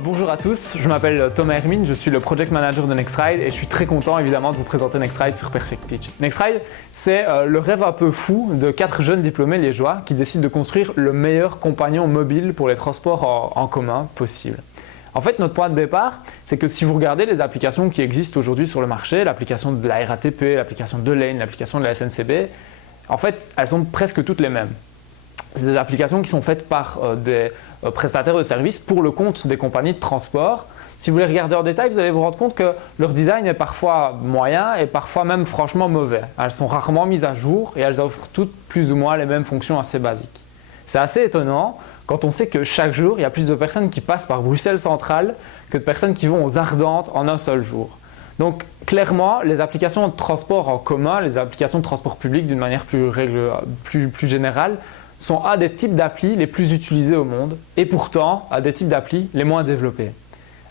Bonjour à tous, je m'appelle Thomas Hermine, je suis le Project Manager de NextRide et je suis très content évidemment de vous présenter NextRide sur Perfect Pitch. NextRide, c'est le rêve un peu fou de 4 jeunes diplômés liégeois qui décident de construire le meilleur compagnon mobile pour les transports en commun possible. En fait, notre point de départ, c'est que si vous regardez les applications qui existent aujourd'hui sur le marché, l'application de la RATP, l'application de Lane, l'application de la SNCB, en fait, elles sont presque toutes les mêmes. C'est des applications qui sont faites par des prestataires de services pour le compte des compagnies de transport. Si vous les regardez en détail, vous allez vous rendre compte que leur design est parfois moyen et parfois même franchement mauvais. Elles sont rarement mises à jour et elles offrent toutes plus ou moins les mêmes fonctions assez basiques. C'est assez étonnant quand on sait que chaque jour, il y a plus de personnes qui passent par Bruxelles Centrale que de personnes qui vont aux Ardentes en un seul jour. Donc clairement, les applications de transport en commun, les applications de transport public d'une manière plus générale, sont un des types d'applis les plus utilisés au monde et pourtant un des types d'applis les moins développés.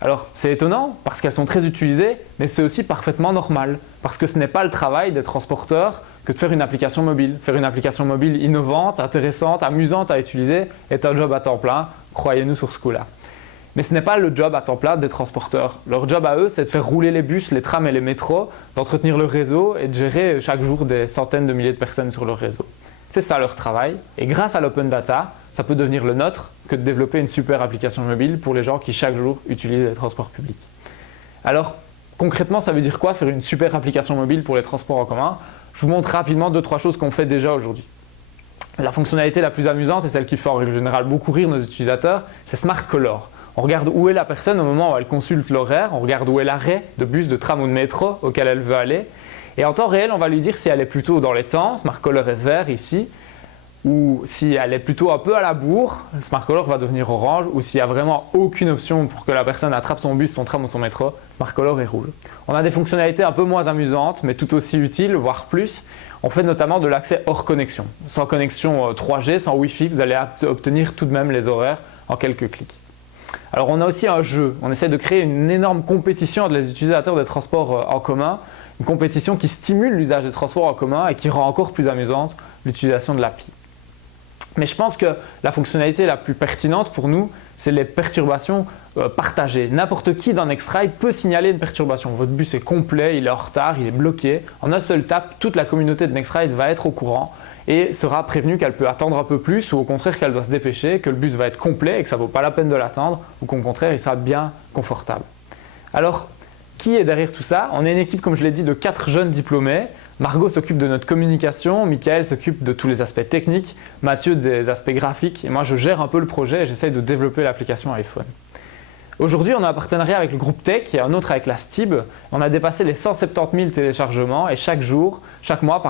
Alors c'est étonnant parce qu'elles sont très utilisées, mais c'est aussi parfaitement normal parce que ce n'est pas le travail des transporteurs que de faire une application mobile. Faire une application mobile innovante, intéressante, amusante à utiliser est un job à temps plein, croyez-nous sur ce coup-là. Mais ce n'est pas le job à temps plein des transporteurs. Leur job à eux, c'est de faire rouler les bus, les trams et les métros, d'entretenir le réseau et de gérer chaque jour des centaines de milliers de personnes sur leur réseau. C'est ça leur travail et grâce à l'open data, ça peut devenir le nôtre que de développer une super application mobile pour les gens qui chaque jour utilisent les transports publics. Alors concrètement, ça veut dire quoi faire une super application mobile pour les transports en commun? Je vous montre rapidement 2-3 choses qu'on fait déjà aujourd'hui. La fonctionnalité la plus amusante et celle qui fait en règle générale beaucoup rire nos utilisateurs, c'est Smart Color. On regarde où est la personne au moment où elle consulte l'horaire, on regarde où est l'arrêt de bus, de tram ou de métro auquel elle veut aller. Et en temps réel, on va lui dire si elle est plutôt dans les temps, Smart Color est vert ici, ou si elle est plutôt un peu à la bourre, Smart Color va devenir orange, ou s'il n'y a vraiment aucune option pour que la personne attrape son bus, son tram ou son métro, Smart Color est rouge. On a des fonctionnalités un peu moins amusantes, mais tout aussi utiles, voire plus. On fait notamment de l'accès hors connexion. Sans connexion 3G, sans Wi-Fi, vous allez obtenir tout de même les horaires en quelques clics. Alors on a aussi un jeu, on essaie de créer une énorme compétition entre les utilisateurs des transports en commun, une compétition qui stimule l'usage des transports en commun et qui rend encore plus amusante l'utilisation de l'appli. Mais je pense que la fonctionnalité la plus pertinente pour nous, c'est les perturbations partagées. N'importe qui dans NextRide peut signaler une perturbation. Votre bus est complet, il est en retard, il est bloqué. En un seul tap, toute la communauté de NextRide va être au courant et sera prévenue qu'elle peut attendre un peu plus ou au contraire qu'elle doit se dépêcher, que le bus va être complet et que ça ne vaut pas la peine de l'attendre ou qu'au contraire il sera bien confortable. Alors, qui est derrière tout ça? On est une équipe, comme je l'ai dit, de 4 jeunes diplômés. Margot s'occupe de notre communication, Michael s'occupe de tous les aspects techniques, Mathieu des aspects graphiques et moi je gère un peu le projet et j'essaye de développer l'application iPhone. Aujourd'hui, on a un partenariat avec le groupe Tech et un autre avec la STIB. On a dépassé les 170 000 téléchargements et chaque mois,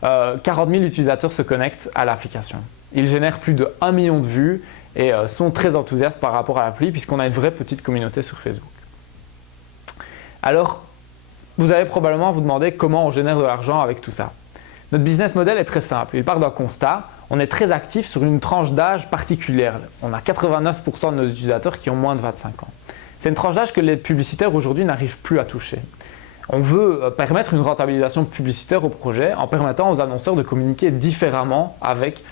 40 000 utilisateurs se connectent à l'application. Ils génèrent plus de 1 million de vues et sont très enthousiastes par rapport à l'appli puisqu'on a une vraie petite communauté sur Facebook. Alors, vous allez probablement vous demander comment on génère de l'argent avec tout ça. Notre business model est très simple. Il part d'un constat. On est très actif sur une tranche d'âge particulière. On a 89% de nos utilisateurs qui ont moins de 25 ans. C'est une tranche d'âge que les publicitaires aujourd'hui n'arrivent plus à toucher. On veut permettre une rentabilisation publicitaire au projet en permettant aux annonceurs de communiquer différemment avec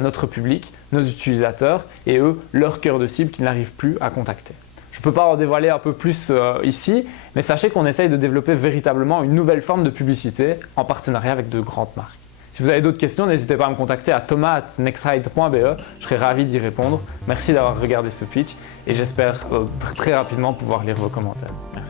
notre public, nos utilisateurs et eux, leur cœur de cible qu'ils n'arrivent plus à contacter. Je ne peux pas en dévoiler un peu plus ici, mais sachez qu'on essaye de développer véritablement une nouvelle forme de publicité en partenariat avec de grandes marques. Si vous avez d'autres questions, n'hésitez pas à me contacter à thomas@nextride.be, je serai ravi d'y répondre. Merci d'avoir regardé ce pitch et j'espère très rapidement pouvoir lire vos commentaires. Merci.